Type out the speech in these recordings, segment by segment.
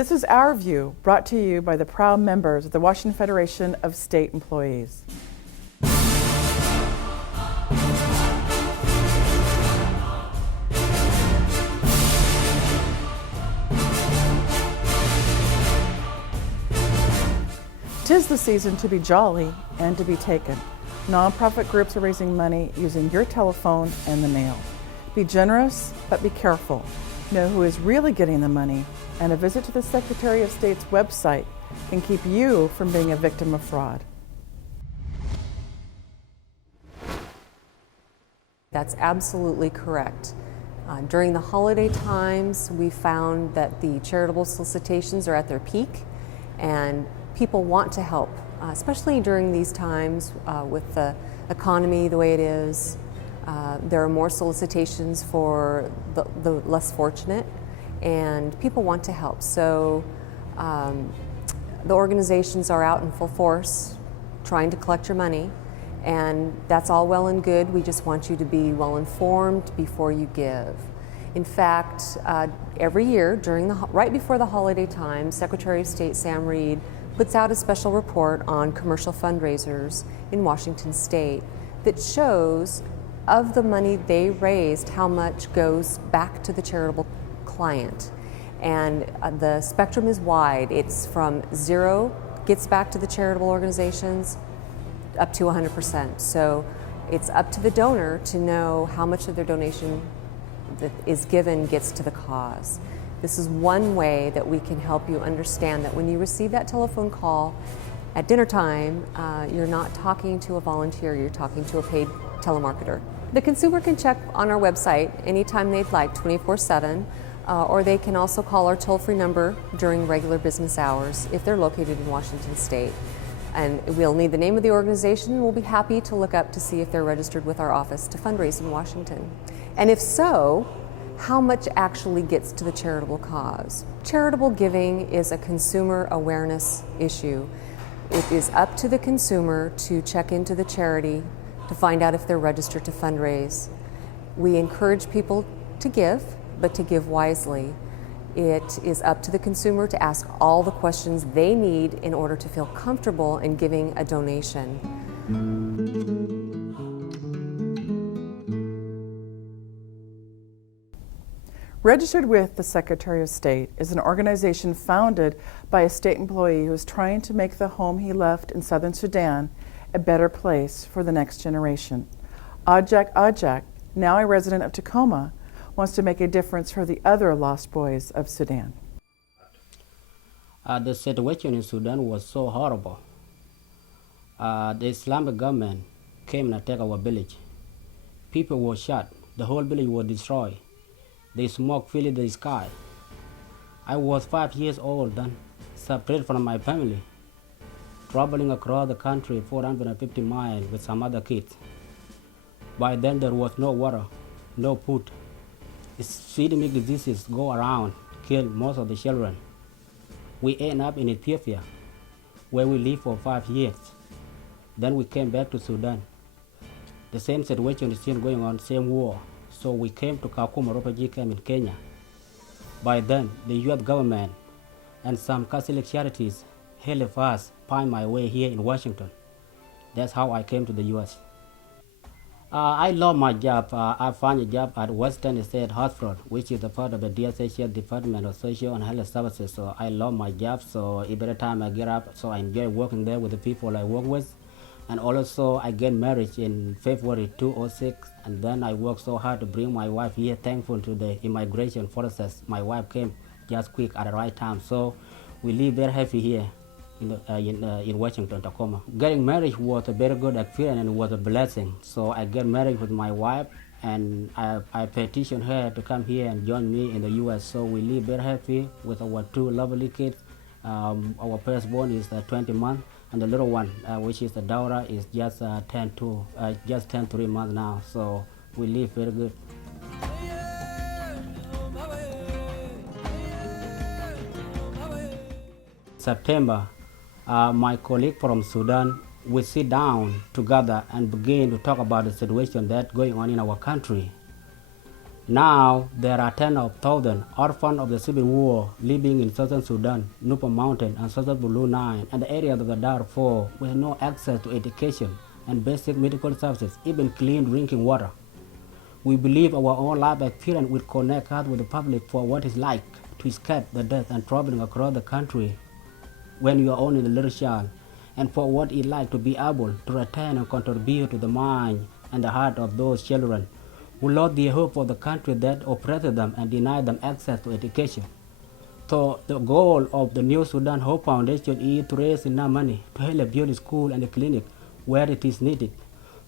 This is Our View, brought to you by the proud members of the Washington Federation of State Employees. Tis the season to be jolly and to be taken. Nonprofit groups are raising money using your telephone and the mail. Be generous, but be careful. Know who is really getting the money, and a visit to the Secretary of State's website can keep you from being a victim of fraud. That's absolutely correct. During the holiday times, we found that the charitable solicitations are at their peak, and people want to help, especially during these times with the economy the way it is. There are more solicitations for the less fortunate, and people want to help. So the organizations are out in full force trying to collect your money, and that's all well and good. We just want you to be well informed before you give. In fact, every year right before the holiday time, Secretary of State Sam Reed puts out a special report on commercial fundraisers in Washington State that shows of the money they raised, how much goes back to the charitable client. And the spectrum is wide. It's from 0 gets back to the charitable organizations up to 100%. So it's up to the donor to know how much of their donation that is given gets to the cause. This is one way that we can help you understand that when you receive that telephone call at dinner time, you're not talking to a volunteer, you're talking to a paid telemarketer. The consumer can check on our website anytime they'd like, 24/7, or they can also call our toll-free number during regular business hours if they're located in Washington State. And we'll need the name of the organization, and we'll be happy to look up to see if they're registered with our office to fundraise in Washington. And if so, how much actually gets to the charitable cause. Charitable giving is a consumer awareness issue. It is up to the consumer to check into the charity to find out if they're registered to fundraise. We encourage people to give, but to give wisely. It is up to the consumer to ask all the questions they need in order to feel comfortable in giving a donation. Registered with the Secretary of State is an organization founded by a state employee who is trying to make the home he left in southern Sudan a better place for the next generation. Ajak, now a resident of Tacoma, wants to make a difference for the other lost boys of Sudan. The situation in Sudan was so horrible. The Islamic government came and attacked our village. People were shot. The whole village was destroyed. The smoke filled the sky. I was 5 years old then, separated from my family, traveling across the country 450 miles with some other kids. By then there was no water, no food. Epidemic diseases go around, kill most of the children. We ended up in Ethiopia, where we lived for 5 years. Then we came back to Sudan. The same situation is still going on, same war. So we came to Kakuma refugee camp in Kenya. By then, the U.S. government and some Catholic charities helped us find my way here in Washington. That's how I came to the U.S. I love my job. I found a job at Western State Hospital, which is a part of the DSHS Department of Social and Health Services. So I love my job. So every time I get up, so I enjoy working there with the people I work with. And also, I get married in February 2006, and then I worked so hard to bring my wife here. Thankful to the immigration process, my wife came just quick at the right time. So we live very happy here in Washington, Tacoma. Getting married was a very good experience and was a blessing. So I get married with my wife, and I petitioned her to come here and join me in the U.S. So we live very happy with our 2 lovely kids. Our firstborn is 20 months. And the little one, which is the daughter, is just turned 3 months now. So we live very good. September, my colleague from Sudan, we sit down together and begin to talk about the situation that's going on in our country. Now there are tens of thousands orphans of the civil war living in southern Sudan, Nupa Mountain and southern Blue Nile and the areas of the Darfur with no access to education and basic medical services, even clean drinking water. We believe our own life experience will connect us with the public for what it's like to escape the death and traveling across the country when you are only a little child, and for what it's like to be able to return and contribute to the mind and the heart of those children who lost their hope for the country that oppressed them and denied them access to education. So the goal of the New Sudan Hope Foundation is to raise enough money to help build a school and a clinic where it is needed,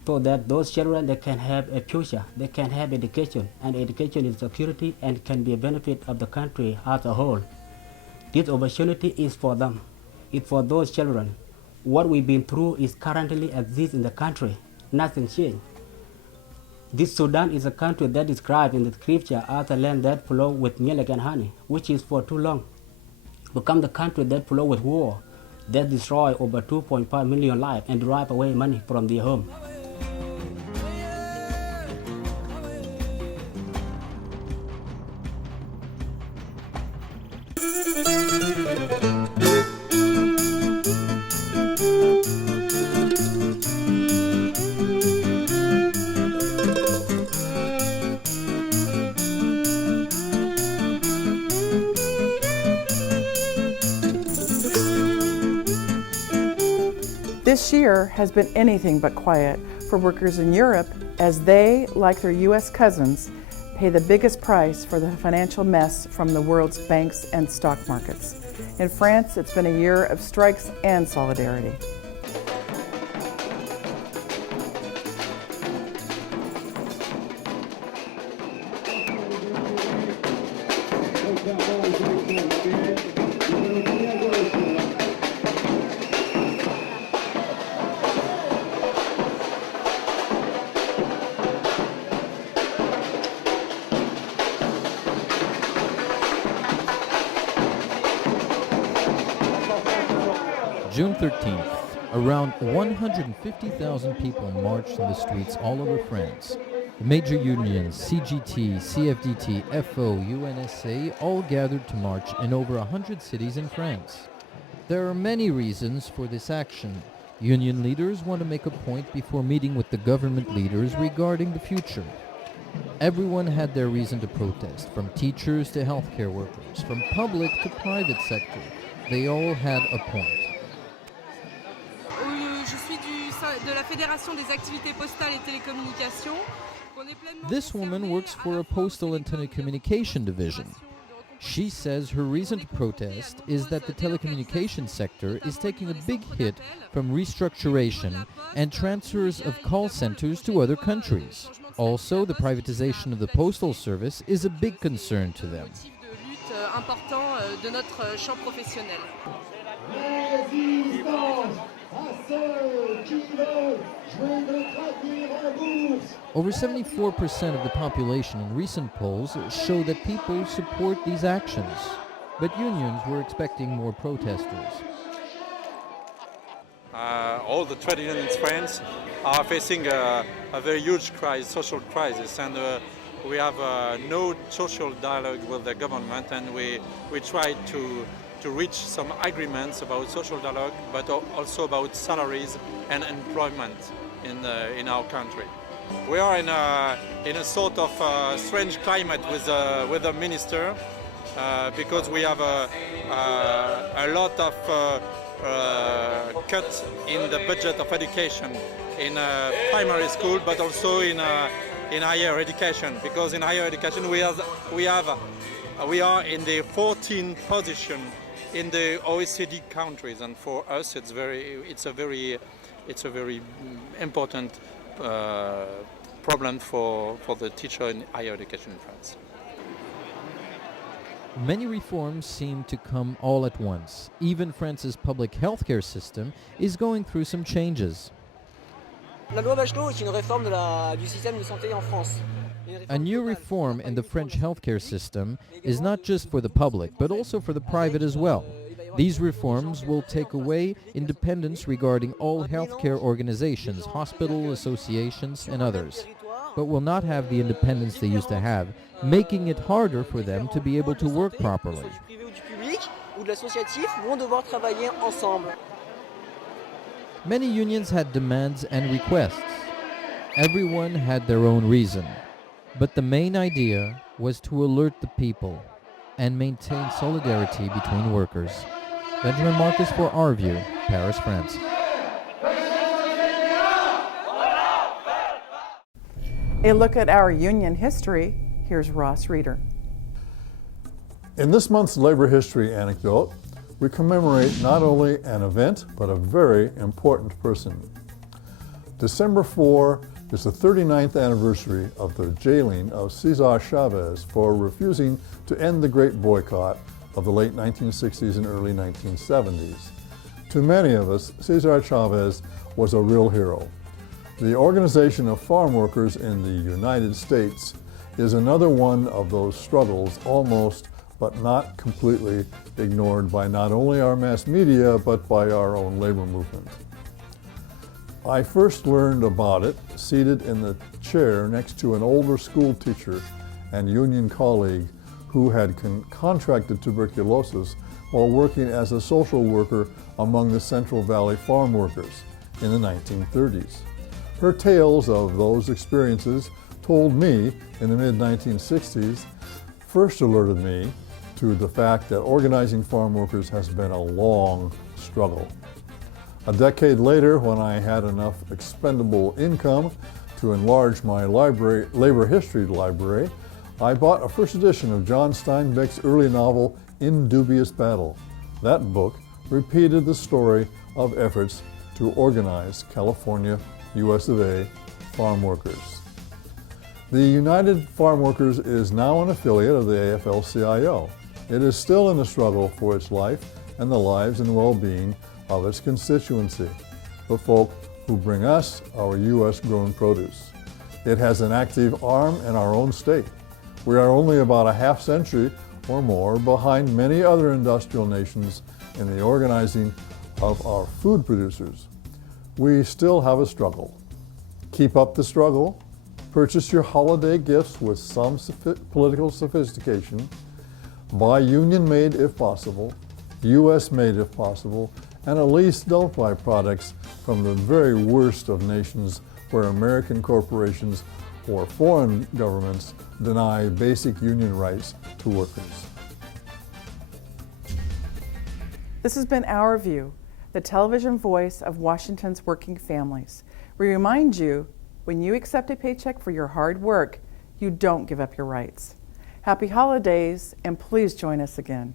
so that those children they can have a future, they can have education, and education is security and can be a benefit of the country as a whole. This opportunity is for them. It's for those children. What we've been through is currently exists in the country. Nothing changed. This Sudan is a country that is described in the scripture as a land that flows with milk and honey, which is for too long become the country that flows with war, that destroy over 2.5 million lives and drive away money from their home. This year has been anything but quiet for workers in Europe as they, like their U.S. cousins, pay the biggest price for the financial mess from the world's banks and stock markets. In France, it's been a year of strikes and solidarity. June 13th, around 150,000 people marched in the streets all over France. The major unions, CGT, CFDT, FO, UNSA, all gathered to march in over 100 cities in France. There are many reasons for this action. Union leaders want to make a point before meeting with the government leaders regarding the future. Everyone had their reason to protest, from teachers to healthcare workers, from public to private sector. They all had a point. Je suis de la Fédération des activités postales et télécommunications. This woman works for a postal and telecommunication division. She says her reason to protest is that the telecommunication sector is taking a big hit from restructuration and transfers of call centers to other countries. Also, the privatization of the postal service is a big concern to them. Over 74% of the population in recent polls show that people support these actions, but unions were expecting more protesters. All the trade unions in France are facing a very huge crisis, social crisis, and we have no social dialogue with the government, and we try to reach some agreements about social dialogue, but also about salaries and employment in our country. We are in a sort of strange climate with the minister because we have a lot of cuts in the budget of education in primary school, but also in higher education. Because in higher education we are in the 14th position in the OECD countries, and for us it's a very important problem for the teacher in higher education in France. Many reforms seem to come all at once. Even France's public healthcare system is going through some changes. La loi Bachelot est une réforme du système de santé en France. A new reform in the French healthcare system is not just for the public, but also for the private as well. These reforms will take away independence regarding all healthcare organizations, hospital associations, and others. but will not have the independence they used to have, making it harder for them to be able to work properly. Du privé ou du public ou de l'associatif vont devoir travailler ensemble. Many unions had demands and requests. Everyone had their own reason, but the main idea was to alert the people and maintain solidarity between workers. Benjamin Marcus for Our View, Paris, France. A look at our union history, here's Ross Reeder. In this month's labor history anecdote, we commemorate not only an event, but a very important person. December 4 is the 39th anniversary of the jailing of Cesar Chavez for refusing to end the great boycott of the late 1960s and early 1970s. To many of us, Cesar Chavez was a real hero. The Organization of Farm Workers in the United States is another one of those struggles almost but not completely ignored by not only our mass media but by our own labor movement. I first learned about it seated in the chair next to an older school teacher and union colleague who had contracted tuberculosis while working as a social worker among the Central Valley farm workers in the 1930s. Her tales of those experiences, told me in the mid-1960s, first alerted me to the fact that organizing farm workers has been a long struggle. A decade later, when I had enough expendable income to enlarge my labor history library, I bought a first edition of John Steinbeck's early novel, In Dubious Battle. That book repeated the story of efforts to organize California, US of A, farm workers. The United Farm Workers is now an affiliate of the AFL-CIO. It is still in the struggle for its life and the lives and well-being of its constituency, the folk who bring us our U.S.-grown produce. It has an active arm in our own state. We are only about a half century or more behind many other industrial nations in the organizing of our food producers. We still have a struggle. Keep up the struggle. Purchase your holiday gifts with some political sophistication. Buy union-made if possible, U.S.-made if possible, and at least don't buy products from the very worst of nations where American corporations or foreign governments deny basic union rights to workers. This has been Our View, the television voice of Washington's working families. We remind you, when you accept a paycheck for your hard work, you don't give up your rights. Happy holidays, and please join us again.